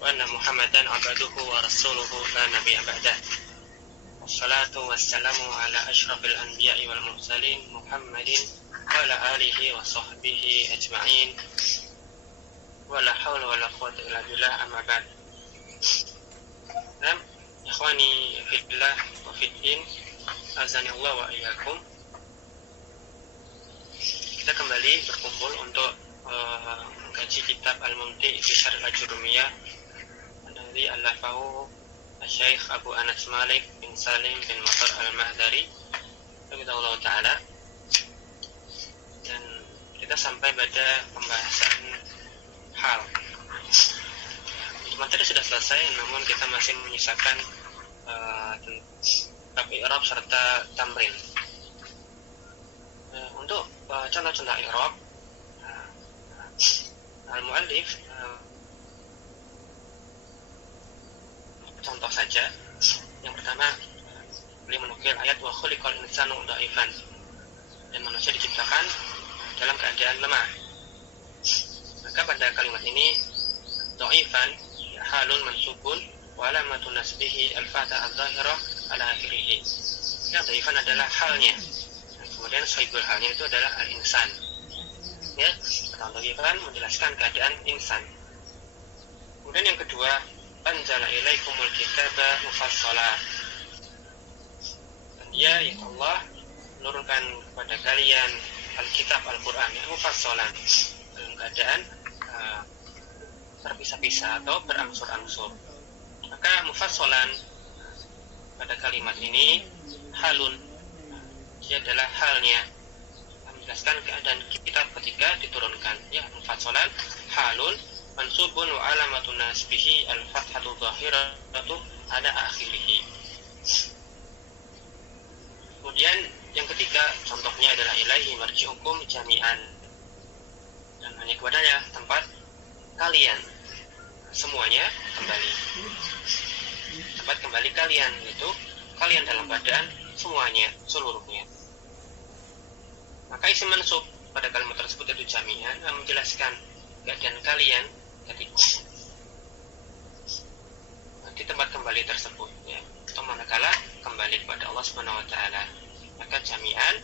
وأن محمدا عبده ورسوله لا نبي بعده والصلاة والسلام على أشرف الأنبياء والمرسلين محمد وعلى آله وصحبه أجمعين ولا حول ولا قوة إلا بالله أما بعد. Nah, ikhwani fillah wa fiddin, azanillahu wa iyyakum. Kita kembali berkumpul untuk mengkaji kitab Al-Mumti' fi Syarh Al-Ajurumiyah dari Al-Lafahu Syekh Abu Anas Malik bin Salim bin Matar Al-Mahdari rahimahullah ta'ala. Dan kita sampai pada pembahasan hal. Materi sudah selesai, namun kita masih menyisakan tentang i'rab serta tamrin. Untuk contoh-contoh i'rab, al-muallif contoh saja. Yang pertama, beliau menukil ayat wa khuliqal insanu dha'ifan, dan manusia diciptakan dalam keadaan lemah. Maka pada kalimat ini dha'ifan halun mansubun wa alamatun nasbihi al-fatha adh-dhahirah ala akhirih. Ya, dha'ifan adalah halnya. Kemudian sahibul halnya itu adalah al-insan. Ya, dha'ifan menjelaskan keadaan insan. Kemudian yang kedua, anzala ilaikumul kitaba mufassala. Dan dia, ya Allah, menurunkan kepada kalian Alkitab Al-Quran yang mufassalan, dalam keadaan terpisah-pisah atau berangsur-angsur. Maka mufassalan pada kalimat ini halun, dia adalah halnya, menjelaskan keadaan kitab ketika diturunkan. Ya, mufassalan halun mansubun wa alamatun nasbihi al-fathatu dhahiratu ala akhirih. Kemudian yang ketiga, contohnya adalah ilaihi marji'ukum jami'an, dan hanya kepadanya tempat kalian semuanya kembali. Tempat kembali kalian itu kalian dalam keadaan semuanya, seluruhnya. Maka isim mansub pada kalimat tersebut itu jami'an, menjelaskan keadaan kalian di tempat kembali tersebut, ya, atau manakala kembali kepada Allah Subhanahu wa taala. Maka jami'an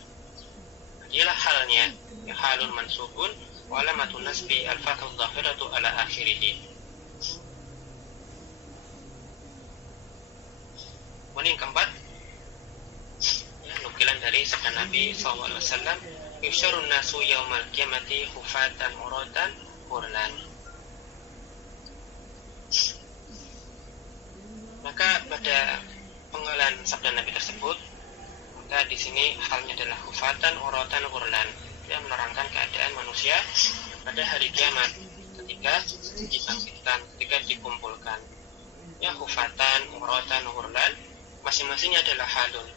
ialah halnya, ya, halun mansubun wa alamatun nasbi al-fathah dhahiratu ala akhirih. Kemudian yang keempat, ya, nukilan dari sabda Nabi SAW, yusyarun nasu yaumal qiyamati hufatan uratan hurlan. Maka pada penggalan sabda Nabi tersebut, maka di sini halnya adalah hufatan uratan hurlan, yang menerangkan keadaan manusia pada hari kiamat ketika dibangkitkan, ketika dikumpulkan. Ya, hufatan, uratan, hurlan, masing-masingnya adalah halun.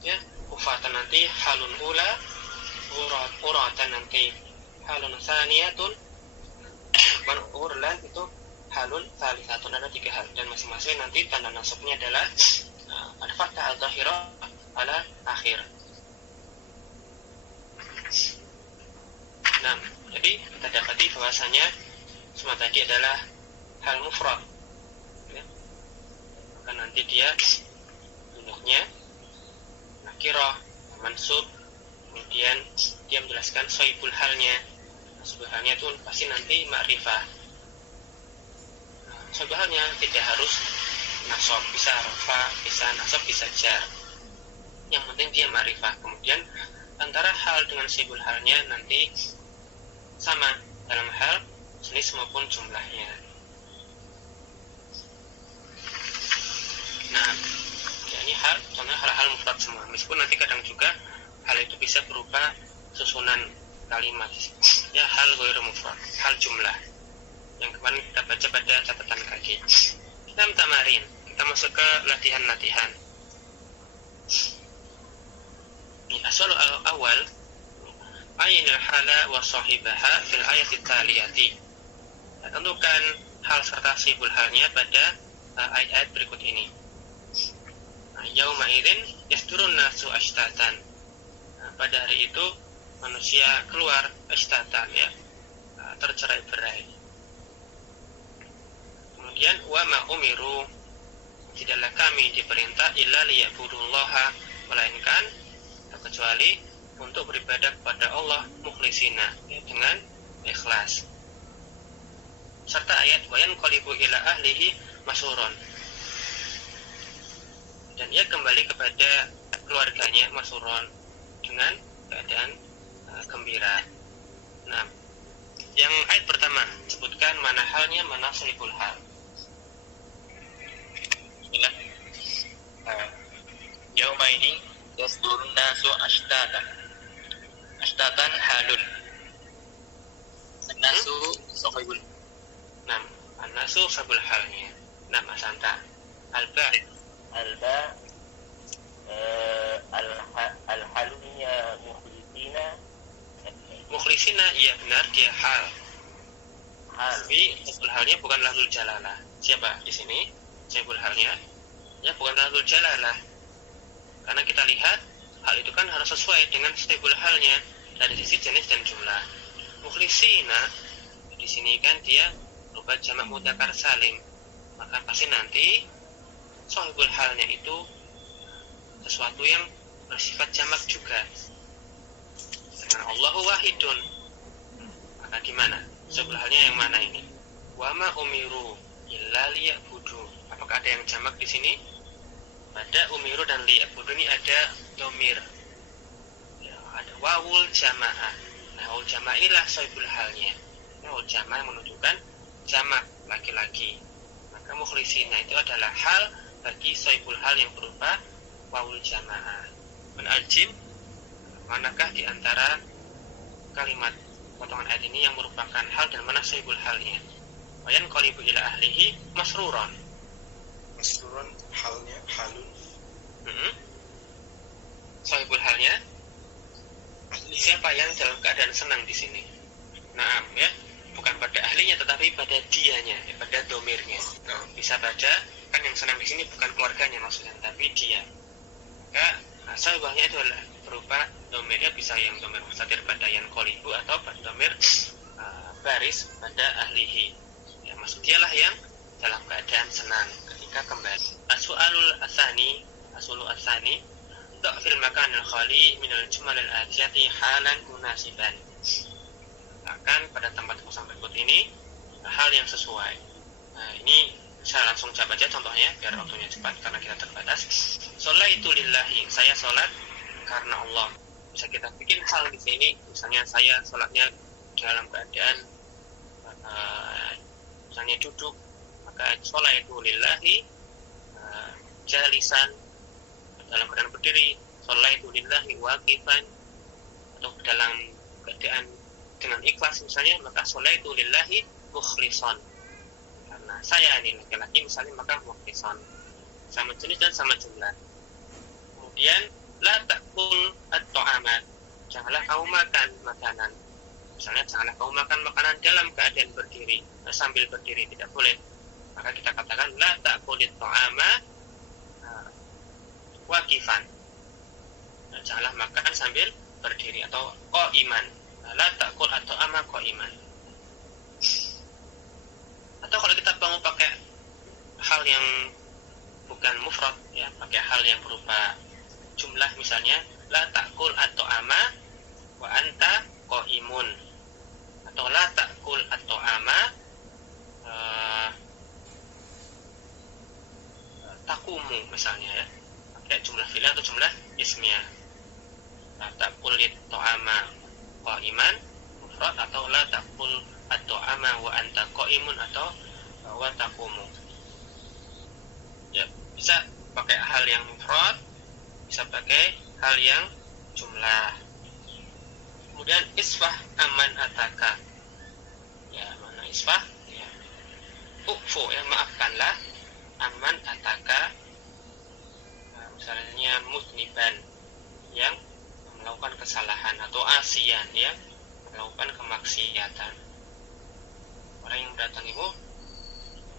Ya, hufatan nanti halun ula, uratan nanti halun saniyatun, hurlan itu halun salisatun, ada 3 hal, dan masing-masing nanti tanda nasabnya adalah al-fathah al-dhahirah ala akhir. Nah, jadi kita dapati bahwasanya semua tadi adalah hal mufrad, ya. Maka nanti dia bentuknya nakirah, mansub, kemudian dia menjelaskan sahibul halnya. Sahibul halnya itu pasti nanti ma'rifah. Sahibul halnya tidak harus nasab, bisa rafa, bisa nasab, bisa jar. Yang penting dia ma'rifah. Kemudian antara hal dengan sahibul halnya nanti sama dalam hal jenis maupun jumlahnya. Nah, ya, ini hal, contohnya hal-hal mufrad semua. Meskipun nanti kadang juga hal itu bisa berupa susunan kalimat, ya, hal ghairu mufrad, hal jumlah yang kemarin kita baca pada catatan kaki. Kita tamarin, kita masuk ke latihan-latihan. Asal awal ainil hala wa sahibaha fil ayati taliyati. Tentukan hal serta sahibul halnya pada ayat berikut ini. Yauma idzin yasdurun nasu ashtatan. Pada hari itu manusia keluar ashtatan, ya, tercerai-berai. Kemudian wa ma umiru, tidaklah kami diperintah illa liya'budullaha, melainkan kecuali untuk beribadah kepada Allah mukhlisina, dengan ikhlas. Serta ayat wa yanqalibu ila ahlihi masrurun, dan ia kembali kepada keluarganya masrurun, dengan keadaan gembira. Nah, yang ayat pertama sebutkan mana halnya, mana sahibul hal. Bismillah. Yauma ini yasdurun nasu ashtatan halun. Nasu sahibul. Nah, an-nasu sahibul halnya. Nah, Mas Anta. Alba al-halunya mukhlisina, iya benar, dia hal. Tapi sahibul halnya bukan lafzul jalalah. Siapa di sini sahibul halnya? Ya, bukan lafzul jalalah. Karena kita lihat hal itu kan harus sesuai dengan sahibul halnya dari sisi jenis dan jumlah. Mukhlisina di sini kan dia berupa jamak mudzakkar salim, maka pasti nanti sahibul halnya itu sesuatu yang bersifat jamak juga. Dengan Allahu wahidun, maka gimana? Sahibul halnya yang mana ini? Wa ma umiru illa liya'budu. Apakah ada yang jamak di sini? Pada umiru dan liya'budu ini ada domir, ya, ada wawul jamaah. Nah, wawul jamaah inilah sahibul halnya. Wawul jamaah menunjukkan jamak laki-laki. Maka mukhlisina itu adalah hal bagi sahibul hal yang berupa wawul jamaah. Al-jim, manakah di antara kalimat potongan ayat ini yang merupakan hal dan mana sahibul halnya? Wa yanqalibu ila ahlihi masruran. Masruran halnya halun. Sahibul halnya siapa yang dalam keadaan senang di sini? Naam, ya, bukan pada ahlinya tetapi pada dianya, ya, pada domirnya. Bisa baca kan yang senang di sini bukan keluarganya maksudnya, tapi dia. Maka sahibulnya itu adalah berupa domirnya, bisa yang domir mustatir pada yang qalibu atau pada domir baris pada ahlihi. Ya, maksud dialah yang dalam keadaan senang ketika kembali. As-su'alul asani fil makanil khali minal jumalil atiyati halan munasiban. Akan pada tempat kosong berikut ini hal yang sesuai. Nah, ini saya langsung coba aja contohnya biar waktunya cepat karena kita terbatas. Sholaitu lillahi, saya sholat karena Allah. Bisa kita bikin hal di sini, misalnya saya sholatnya dalam keadaan misalnya duduk, maka sholaitu lillahi jalisan, dalam keadaan berdiri. Sholaitu lillahi waqifan, atau dalam keadaan dengan ikhlas misalnya, maka sholaitu lillahi mukhlisan, karena saya ini laki-laki misalnya, maka mukhlisan. Sama jenis dan sama jumlah. Kemudian la ta'kul at-ta'ama, janganlah kau makan makanan, misalnya janganlah kau makan makanan dalam keadaan berdiri, sambil berdiri, tidak boleh. Maka kita katakan la ta'kul at-ta'ama waqifan, janganlah makan sambil berdiri, atau qa'iman, la ta'kul at-ta'ama qa'iman. Atau kalau kita mau pakai hal yang bukan mufrad, ya, pakai hal yang berupa jumlah, misalnya la ta'kul at-ta'ama wa anta qa'imun, atau la ta'kul at-ta'ama taqumu misalnya, ya, pakai jumlah fi'il atau jumlah ismiyah. La ta'kul at-ta'ama qa'iman mufrad, atau la ta'kul at-ta'ama wa anta qa'imun, atau wa taqumu. Ya, bisa pakai hal yang mufrad, bisa pakai hal yang jumlah. Kemudian isfah aman ataka, ya, mana isfah, ya, ufu, ya, maafkanlah, aman ataka, nah, misalnya musniban, yang melakukan kesalahan, atau asian, ya, melakukan kemaksiatan. Orang yang mendatangimu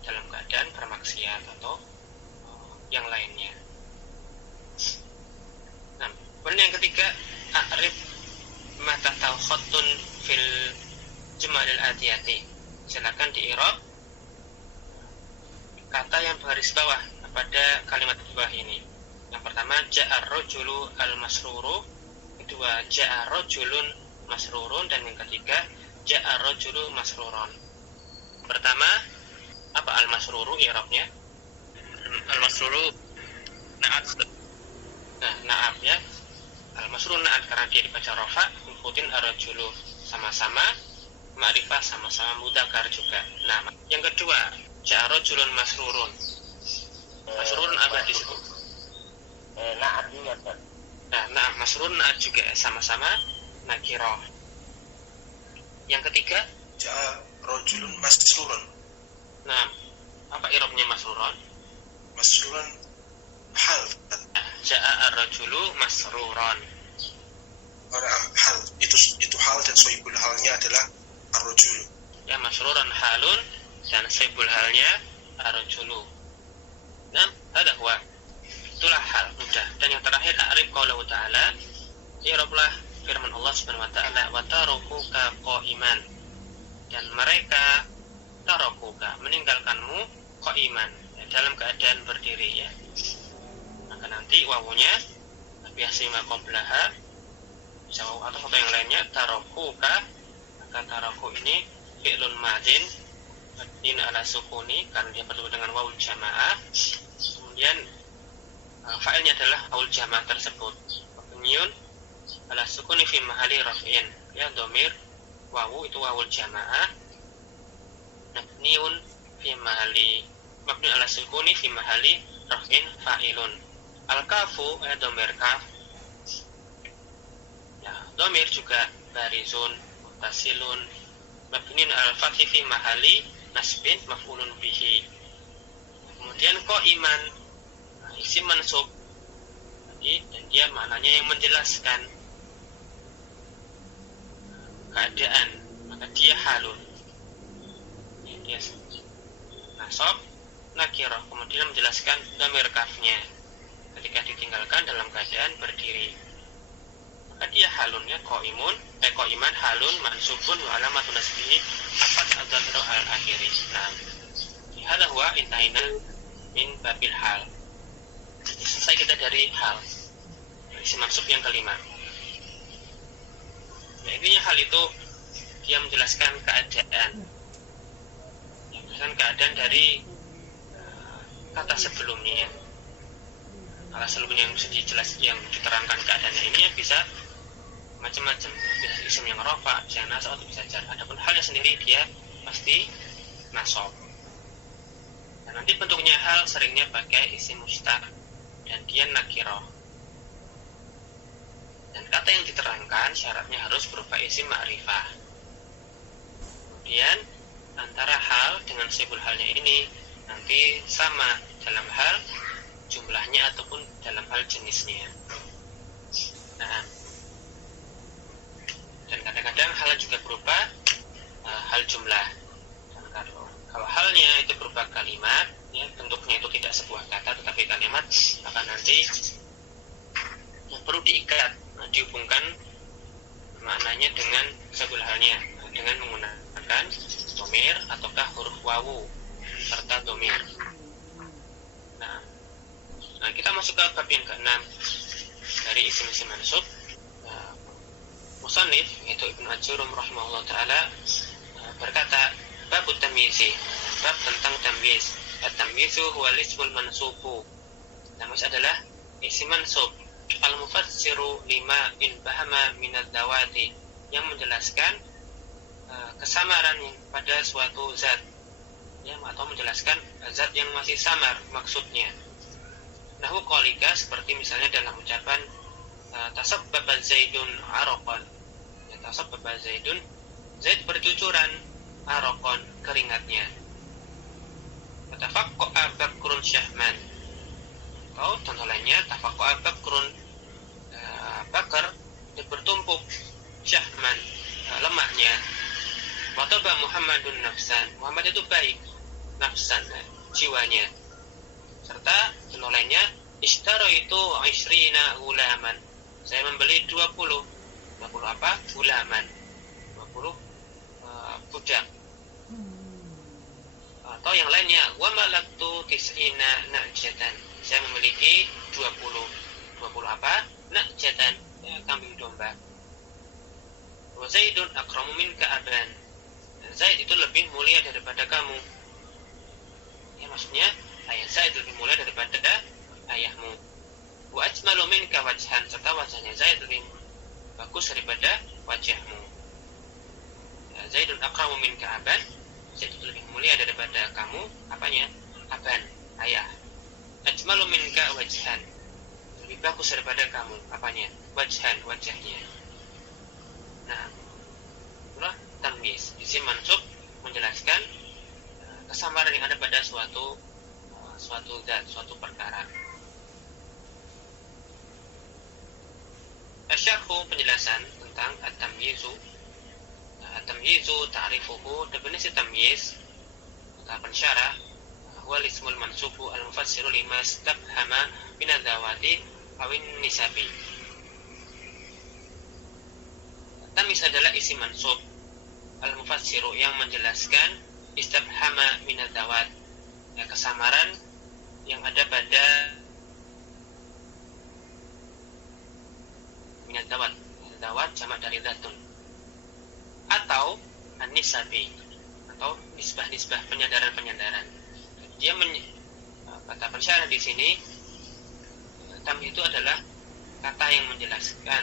dalam keadaan bermaksiat atau yang lainnya. Nah, kemudian yang ketiga, a'rif mata tahu khattun fil jumalil atiyati. Silakan di i'rab garis bawah pada kalimat di bawah ini. Yang pertama, ja'a rajulu al-masruru, kedua ja'a rajulun masrurun, dan yang ketiga ja'a rajulu masrurun. Pertama, apa al-masruru i'rabnya? Al-masruru na'at. Nah, na'at ya. Al-masrur na'at karena dia dibaca rafa, ngikutin ar-rajulu, sama-sama ma'rifah, sama-sama mudzakkar juga. Nah, yang kedua, ja'a rajulun masrurun. Masrurun apa di situ? Na'at juga, Ustaz. Nah, masrurun na'at juga, sama-sama nakirah. Yang ketiga, Ja'a rajulun masrurun. nah, apa i'rabnya masrurun? Masrurun hal. Ja'a ar-rajulu masruran. Hal itu hal, dan soibul halnya adalah ar-rajulu. Ya, masruran halun dan soibul halnya ar-rajulu. Nah, ada huwa. Itulah hal mudah. Dan yang terakhir, a'rif qaulahu ta'ala, i'rablah firman Allah Subhanahu wa ta'ala, wa tarukuka qa'iman, dan mereka tarukuka meninggalkanmu qa'iman, ya, dalam keadaan berdiri ya. Maka nanti wawunya biasa ma qablaha, bisa wawu atau yang lainnya, tarukuka. Maka taruku ini fi'lun madin mabniun ala sukuni karena dia bertemu dengan wawul jamaah. Kemudian fa'ilnya adalah wawul jamaah tersebut, mabniun ala sukuni fi mahalli raf'in, ya, dhamir wawu itu wawul jamaah mabniun ala sukuni fi mahalli raf'in fa'ilun. Al-kafu ya dhamir kaf, ya, dhamir juga barizun muttasilun mabniun ala fathi fi mahalli nasbin maf'ulun bihi. Kemudian qa'iman, isim mansub, dan dia maknanya yang menjelaskan keadaan, maka dia halun, ya, dia nasab nakirah, kemudian menjelaskan dhamir kafnya ketika ditinggalkan dalam keadaan berdiri, maka dia halun ya. Qa'iman halun mansubun wa alamatun nasbihi afat adzahiru al-akhiri. Nah, hadza huwa intaina min babil hal. Selesai kita dari hal, isim mansub yang kelima. Nah, intinya hal itu dia menjelaskan keadaan, menjelaskan keadaan dari kata sebelumnya. Kata sebelumnya yang bisa dijelaskan, yang diterangkan keadaannya ini ya bisa macam-macam, bisa isim yang rafa, bisa yang nasab, atau bisa jar. Adapun halnya sendiri dia pasti nasab. Dan nanti bentuknya hal seringnya pakai isim mustaq dan dia nakirah. Dan kata yang diterangkan syaratnya harus berupa isim ma'rifah. Kemudian antara hal dengan sibul halnya ini nanti sama dalam hal jumlahnya ataupun dalam hal jenisnya. Nah, dan kadang-kadang hal juga berupa hal jumlah. Dan kalau halnya itu berupa kalimat, ya, bentuknya itu tidak sebuah kata tetapi kalimat, maka nanti perlu diikat, dihubungkan maknanya dengan sibul halnya, dengan menggunakan dhamir ataukah huruf wawu serta dhamir. Nah, kita masuk ke bab yang ke-6 dari isim-isim mansub. Musannif yaitu Ibnu Ajurum rahimahullah taala berkata, bab tamyizi, bab tentang tamyiz. At-tamyizu huwa ismul mansubu. Namanya adalah isim mansub. Al-mufassiru lima in bahama minad dawati, yang menjelaskan kesamaran pada suatu zat, ya, atau menjelaskan zat yang masih samar maksudnya. Nahu qalika, seperti misalnya dalam ucapan tasabbaba Zaidun araqan, ya, tasabbaba Zaidun, Zaid bercucuran, araqan, keringatnya. Tafaqqa'a Bakrun Syahman, atau contoh lainnya tafaqqa'a Bakrun, Bakar bertumpuk, Syahman, lemaknya. Wataba Muhammadun nafsan, Muhammad itu baik, nafsan, jiwanya. Serta contoh lainnya, ishtaraitu 20 gulaman, saya membeli 20 apa? Gulaman, 20 budak. Atau yang lainnya, wa malaktu tis'ina na'jatan, saya memiliki 20 apa? Na'jatan, kambing domba. Wa Zaidun akramu minka aban, Zaid itu lebih mulia daripada kamu. Ya, maksudnya ayah Zaid lebih mulia daripada ayahmu. Wa ajmalu minka wajhan, serta wajahnya Zaid lebih bagus daripada wajahmu. Ya, Zaidun akramu minka aban, Zaid itu lebih mulia daripada kamu, apanya? Aban, ayah. Ajmalu minka wajhan, lebih bagus daripada kamu, apanya? Wajhan, wajahnya. Nah, itulah tamyiz. Isim mansub menjelaskan kesamaran yang ada pada suatu zat, suatu perkara. Asyarhu, penjelasan tentang at-tamyizu. At-tamyizu ta'rifuhu, definisi tamyiz kata pensyarah, huwa ismul mansubu al-mufassiru lima stabhama min adzawati awin nisabi. Tamyiz adalah isim mansub al-mufassiru yang menjelaskan istabhama min adzawat, ya, kesamaran yang ada pada min adzawat. Adzawat jamak dari dzatun. Atau an-nisabi, atau nisbah-nisbah, penyandaran-penyandaran. Dia kata pensyarah di sini, tamyiz itu adalah kata yang menjelaskan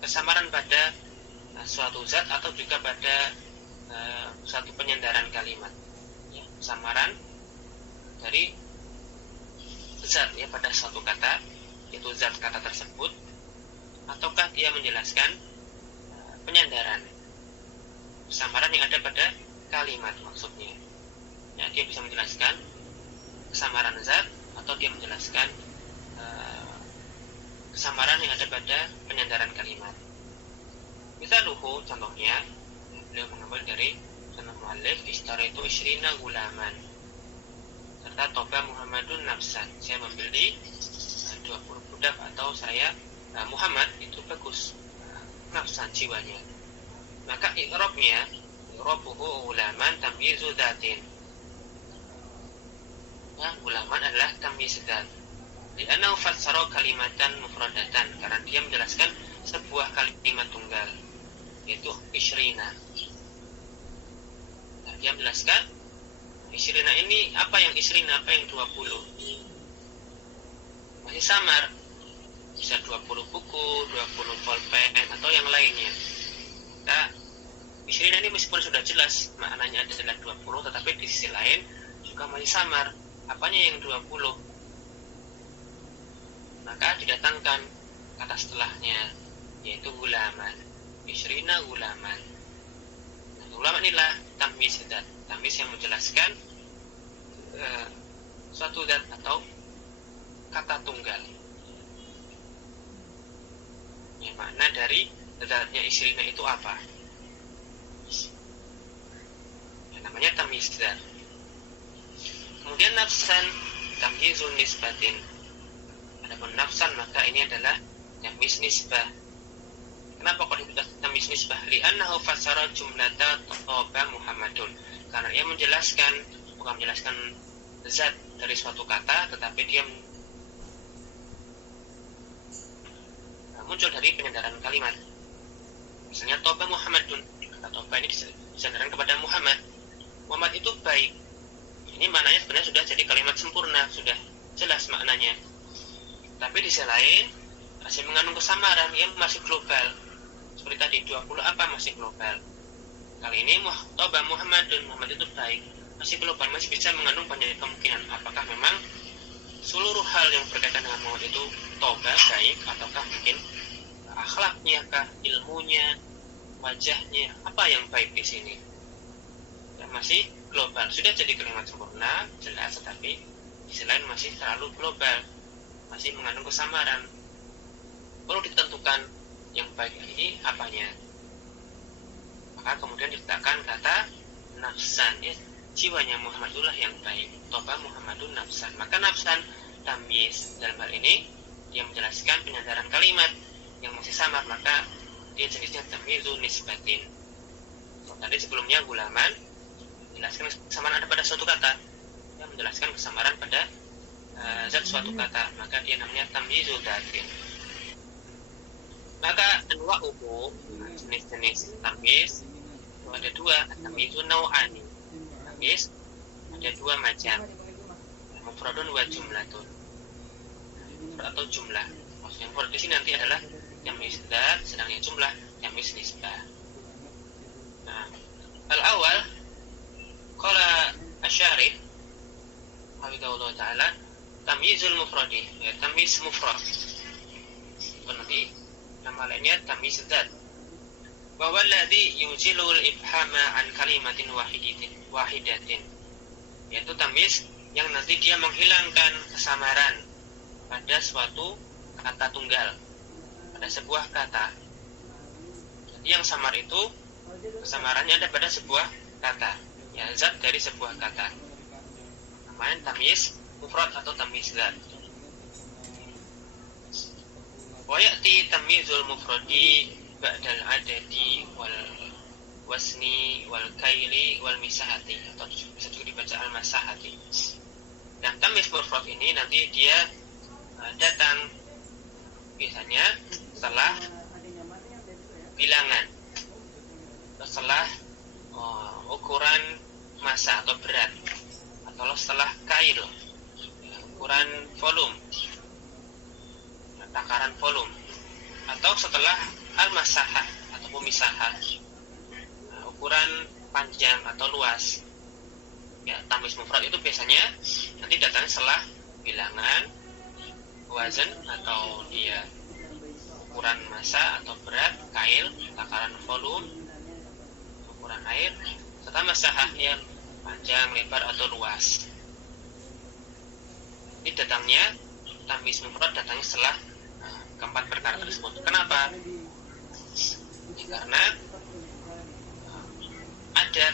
kesamaran pada suatu zat atau juga pada suatu penyandaran kalimat. Ya, kesamaran dari zat, ya, pada suatu kata, yaitu zat kata tersebut, ataukah dia menjelaskan penyandaran, kesamaran yang ada pada kalimat maksudnya. Ya, dia bisa menjelaskan kesamaran zat atau dia menjelaskan kesamaran yang ada pada penyandaran kalimat. Misaluhu, contohnya, beliau mengambil dari contoh mu'allif, ishtaraitu 20 gulaman, serta toba Muhammadun nafsan, saya membeli 20 budak, atau saya Muhammad itu bagus nafsan, jiwanya. Maka i'rabnya, i'rabuhu ulaman tamyizu dzatin. Nah, ulaman adalah tamyiz dzat. Li'annahu fassara kalimatan mufradatan, karena dia menjelaskan sebuah kalimat tunggal, yaitu isyrina. Nah, dia menjelaskan isyrina ini apa yang isyrina, apa yang 20. Masih samar, bisa 20 buku, 20 pulpen, atau yang lainnya. Nah, isyrina ini meskipun sudah jelas maknanya adalah 20, tetapi di sisi lain juga masih samar. Apanya yang 20? Maka didatangkan kata setelahnya, yaitu gulaman. Isyrina gulaman. Nah, gulaman inilah tamyiz zat, tamyiz yang menjelaskan suatu zat atau kata tunggal. Ya, makna dari zatnya isyrina itu apa? Ya, namanya tamyiz zat. Kemudian nafsan, tamyizun nisbatin. Adapun nafsan, maka ini adalah tamyiz nisbah. Kenapa kok disebut tamyiz nisbah? Li'annahu fassara jumlata toba Muhammadun. Karena ia menjelaskan, bukan menjelaskan zat dari suatu kata, tetapi dia muncul dari penyandaran kalimat. Misalnya toba Muhammadun, kata toba ini disandarkan kepada Muhammad. Muhammad itu baik. Ini maknanya sebenarnya sudah jadi kalimat sempurna, sudah jelas maknanya. Tapi di sisi lain masih mengandung kesamaran yang masih global. Seperti tadi 20 apa masih global. Kali ini toba Muhammadun, Muhammad itu baik, masih global, masih bisa mengandung banyak kemungkinan. Apakah memang seluruh hal yang berkaitan dengan Muhammad itu toba baik, ataukah mungkin akhlaknya kah, ilmunya, wajahnya, apa yang baik di sini? Ya, masih global, sudah jadi kalimat sempurna, jelas, tetapi di sisi lain masih terlalu global, masih mengandung kesamaran. Perlu ditentukan yang baik ini apanya. Maka kemudian diletakkan kata nafsan, ya, jiwanya Muhammadullah yang baik, toba Muhammadun nafsan. Maka nafsan tamyiz, dalam hal ini dia menjelaskan penyandaran kalimat yang masih samar, maka dia jenisnya tamyizu nisbatin. Tadi sebelumnya gulaman, menjelaskan kesamaan ada pada suatu kata, yang menjelaskan kesamaan pada zat suatu kata, maka dia namanya tamyizul dzatin. Maka anwa'uhu, jenis-jenis tamyiz itu ada dua, tamyizun nau'ani. Tamyiz ada dua macam, mufradun wa jumlatun, atau jumlah. Maksudnya mufrad di sini nanti adalah tamyiz dzat, sedangkan jumlah tamyiz nisbah. Nah, al-awwal qala asy-syarih hafizahullah taala tamyizul mufradi, ya, tamyiz mufrad. Itu nanti nama lainnya tamyiz dzat. Wa walladhi yuzilul ibhama an kalimatin wahidatin. Yaitu tamyiz yang nanti dia menghilangkan kesamaran pada suatu kata tunggal, pada sebuah kata. Jadi yang samar itu kesamarannya ada pada sebuah kata, ya, zat dari sebuah kata. Namanya tamyiz mufrad atau tamyiz dzat. Wa ya'ti tamyizul mufradi ba'dal adadi wal wasni wal kaili wal misahati, atau bisa juga dibaca al masahati. Dan tamyiz mufrad ini nanti dia datang biasanya setelah bilangan, setelah ukuran massa atau berat, atau setelah kail, ukuran volume, takaran volume, atau setelah al-masahah atau pemisahah, ukuran panjang atau luas. Ya, tamyiz mufrad itu biasanya nanti datang setelah bilangan, wazan atau dia ukuran massa atau berat, kail, takaran volume, ukuran air, serta masahah yang panjang, lebar atau luas. Ini datangnya tamyiz mufrad datangnya setelah keempat perkara tersebut. Kenapa? Karena ada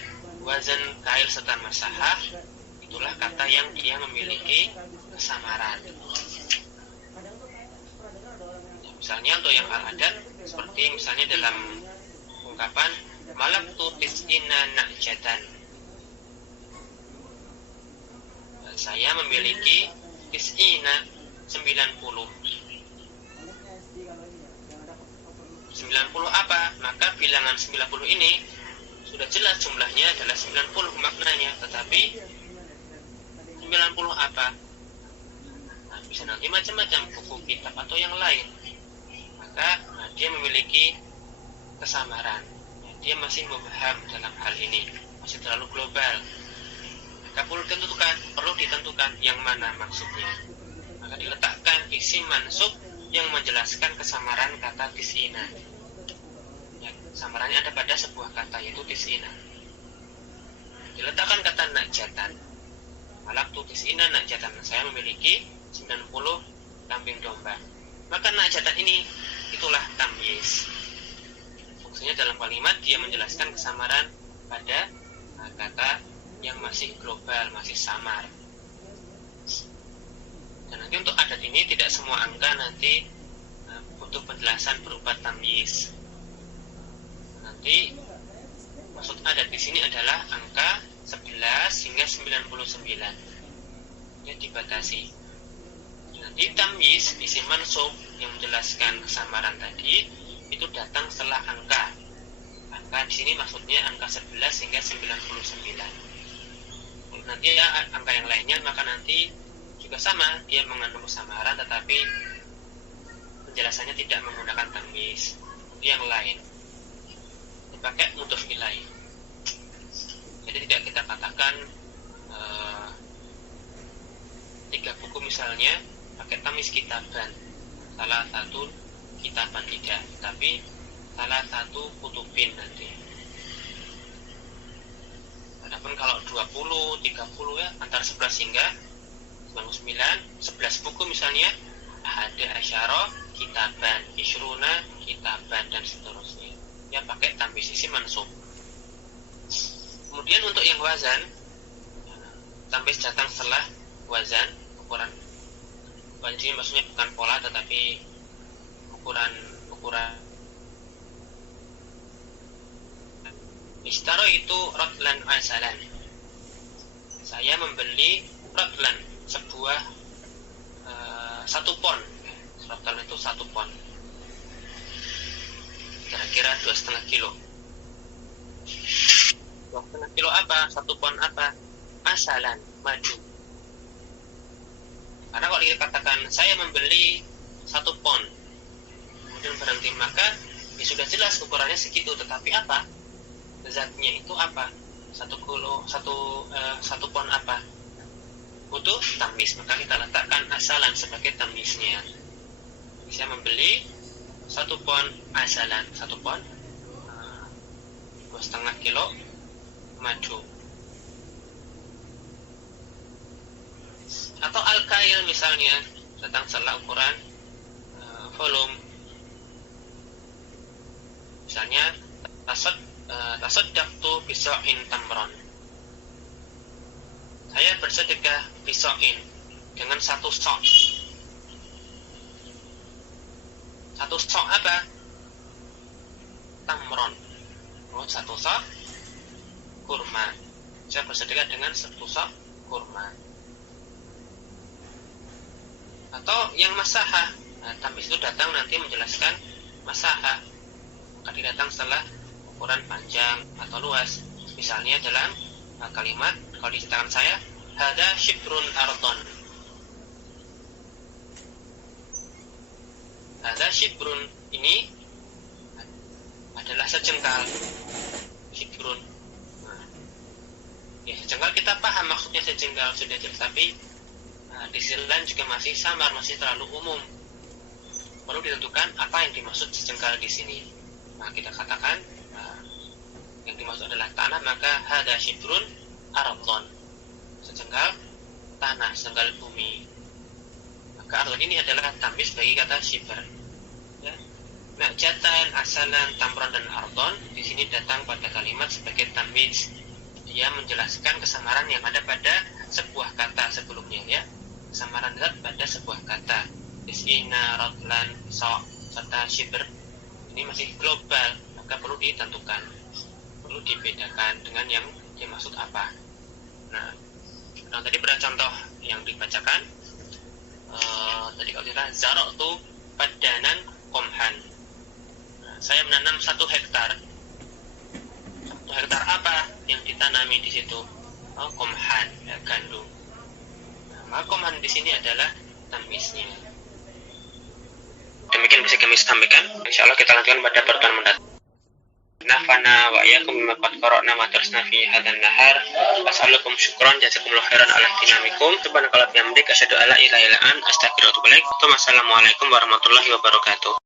wazan, kail, serta masahah, itulah kata yang dia memiliki kesamaran. Misalnya untuk yang al-adat, seperti misalnya dalam ungkapan malaktu tis'ina na'jatan, saya memiliki tis'ina 90 apa? Maka bilangan 90 ini sudah jelas jumlahnya adalah 90 maknanya, tetapi 90 apa? Nah, bisa nanti macam-macam buku kitab atau yang lain. Maka dia memiliki kesamaran, dia masih mubham dalam hal ini, masih terlalu global. Maka perlu ditentukan yang mana maksudnya. Maka diletakkan isim mansub yang menjelaskan kesamaran kata tis'ina. Ya, kesamarannya ada pada sebuah kata, yaitu tis'ina. Diletakkan kata na'jatan, malaktu tis'ina na'jatan, saya memiliki 90 kambing domba. Maka na'jatan ini itulah tamyiz. Fungsinya dalam kalimat dia menjelaskan kesamaran pada kata yang masih global, masih samar. Dan nanti untuk adat ini tidak semua angka nanti untuk penjelasan berupa tamyiz. Nanti maksud adat di sini adalah angka 11 hingga 99 yang dibatasi. Nanti tamyiz isim mansub yang menjelaskan kesamaran tadi itu datang setelah angka. Angka di sini maksudnya angka 11 hingga 99. Nanti ya angka yang lainnya maka nanti juga sama, dia mengandung kesamaran tetapi penjelasannya tidak menggunakan tamyiz. Itu yang lain dipakai mudhof ilaih. Jadi tidak kita katakan 3 buku misalnya pakai tamyiz kitaban, salah satu kitaban tidak, tapi salah satu kutubin nanti. Adapun kalau 20, 30 ya antara 11 hingga 99, 11 buku misalnya, ada asyara kitaban, isruna kitaban, dan seterusnya. Ya pakai tamyiz isim mansub. Kemudian untuk yang wazan, tamyiz datang setelah wazan, ukuran. Wazan ini maksudnya bukan pola tetapi ukuran. Ishtaro itu rotlan asalan. 2,5 kilo. 2,5 kilo apa? 1 pon apa? Asalan, madu. Karena kalau dikatakan saya membeli 1 pon, kemudian berhenti, maka ya sudah jelas ukurannya segitu. Tetapi apa? Zatnya itu apa? 1 pon apa? Butuh tamis, maka kita letakkan asalan sebagai tamisnya. Saya membeli 1 pon asalan, 1 pon 2,5 kilo madu. Atau al-kail misalnya, datang setelah ukuran volume. Misalnya tasaddaqtu bisa'in tamron. Saya bersedekah bisa'in dengan 1 sok. 1 sok apa? Tamron. 1 sok kurma. Saya bersedekah dengan 1 sok kurma. Atau yang masaha. Tamis itu datang nanti menjelaskan masaha. Maka datang setelah ukuran panjang atau luas. Misalnya dalam kalimat, kalau di cetakan saya, hada shibrun ardon. Hada shibrun ini adalah sejengkal. Shibrun. Ya, sejengkal kita paham maksudnya sejengkal sudah jelas, tapi di sisi lain juga masih samar, masih terlalu umum. Perlu ditentukan apa yang dimaksud sejengkal di sini. Nah, kita katakan yang dimaksud adalah tanah, maka hada shibrun ardon, sejengkal tanah, sejengkal bumi. Maka ardon ini adalah tamis bagi kata shibr. Ya. Nah, jatan, asalan, tamron, dan ardon di sini datang pada kalimat sebagai tamis. Dia menjelaskan kesamaran yang ada pada sebuah kata sebelumnya, ya. Kesamaran zat pada sebuah kata. Isina, rotlan, so, serta shibr ini masih global, maka perlu ditentukan, perlu dibedakan dengan yang dimaksud apa. Nah, tadi pada contoh yang dibacakan, tadi kalau kita zarok tu padanan komhan. Nah, saya menanam 1 hektar. 1 hektar apa yang ditanami di situ? Komhan, ya, gandum. Nah, maka komhan di sini adalah tamisnya. Demikian bisa kami sampaikan. Insyaallah kita lanjutkan pada pertemuan mendatang. Nafana wa iyyakum bima qad qara'na wa tarsna fi hadzal nahar. As'alukum syukran jazakumullahu khairan ala ihtimamikum. Subhanakallah bihamdik asyhadu alla ilaha illa anta astaghfiruka wa atubu ilaik. Wassalamualaikum warahmatullahi wabarakatuh.